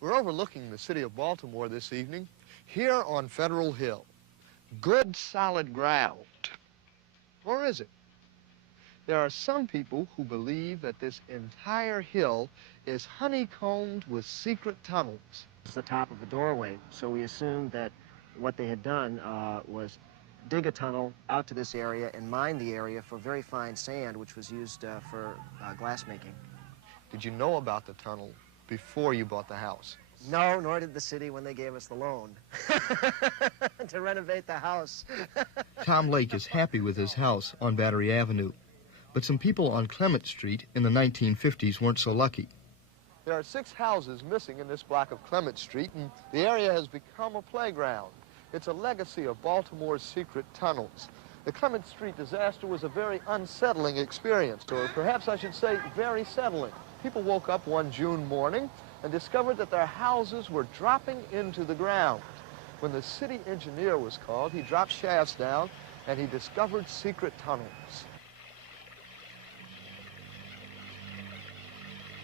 We're overlooking the city of Baltimore this evening, here on Federal Hill. Good, solid ground. Or is it? There are some people who believe that this entire hill is honeycombed with secret tunnels. It's the top of the doorway, so we assumed that what they had done was dig a tunnel out to this area and mine the area for very fine sand, which was used for glass making. Did you know about the tunnel before you bought the house? No, nor did the city when they gave us the loan to renovate the house. Tom Lake is happy with his house on Battery Avenue, but some people on Clement Street in the 1950s weren't so lucky. There are 6 houses missing in this block of Clement Street, and the area has become a playground. It's a legacy of Baltimore's secret tunnels. The Clement Street disaster was a very unsettling experience, or perhaps I should say very settling. People woke up one June morning and discovered that their houses were dropping into the ground. When the city engineer was called, he dropped shafts down and he discovered secret tunnels.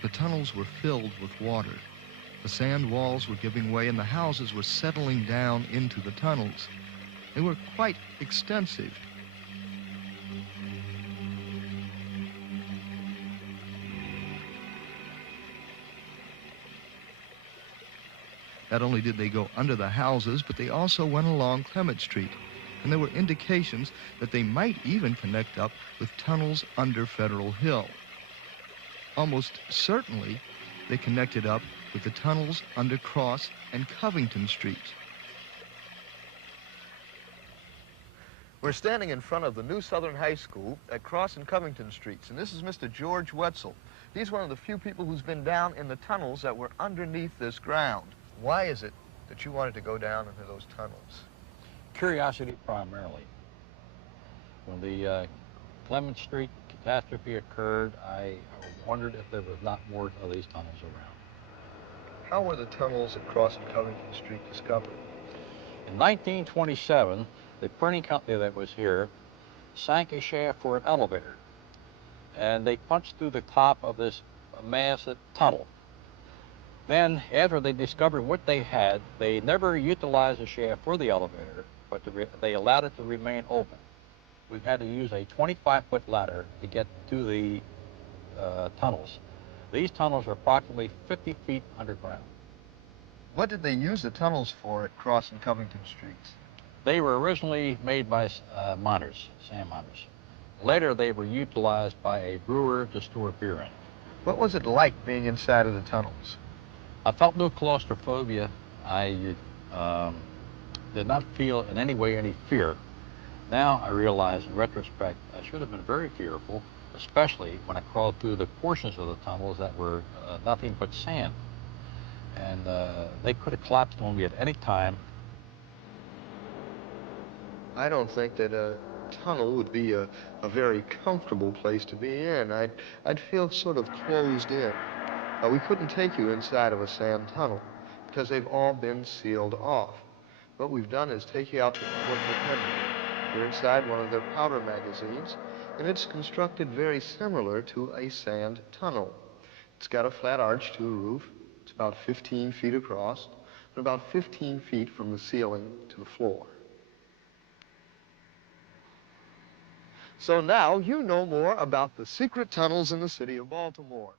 The tunnels were filled with water. The sand walls were giving way and the houses were settling down into the tunnels. They were quite extensive. Not only did they go under the houses, but they also went along Clement Street, and there were indications that they might even connect up with tunnels under Federal Hill. Almost certainly, they connected up with the tunnels under Cross and Covington Streets. We're standing in front of the new Southern High School at Cross and Covington Streets, and this is Mr. George Wetzel. He's one of the few people who's been down in the tunnels that were underneath this ground. Why is it that you wanted to go down into those tunnels? Curiosity primarily. When the Clement Street catastrophe occurred, I wondered if there was not more of these tunnels around. How were the tunnels at Cross and Covington Street discovered? In 1927, the printing company that was here sank a shaft for an elevator, and they punched through the top of this massive tunnel. Then, after they discovered what they had, they never utilized the shaft for the elevator, but they allowed it to remain open. We've had to use a 25-foot ladder to get to the tunnels. These tunnels are approximately 50 feet underground. What did they use the tunnels for at Cross and Covington Streets? They were originally made by miners, sand miners. Later, they were utilized by a brewer to store beer in. What was it like being inside of the tunnels? I felt no claustrophobia. I did not feel in any way any fear. Now I realize in retrospect I should have been very fearful, especially when I crawled through the portions of the tunnels that were nothing but sand. And they could have collapsed on me at any time. I don't think that a tunnel would be a very comfortable place to be in. I'd feel sort of closed in. We couldn't take you inside of a sand tunnel because they've all been sealed off. What we've done is take you out to the commercial printing. You're inside one of their powder magazines, and it's constructed very similar to a sand tunnel. It's got a flat arch to the roof. It's about 15 feet across, and about 15 feet from the ceiling to the floor. So now you know more about the secret tunnels in the city of Baltimore.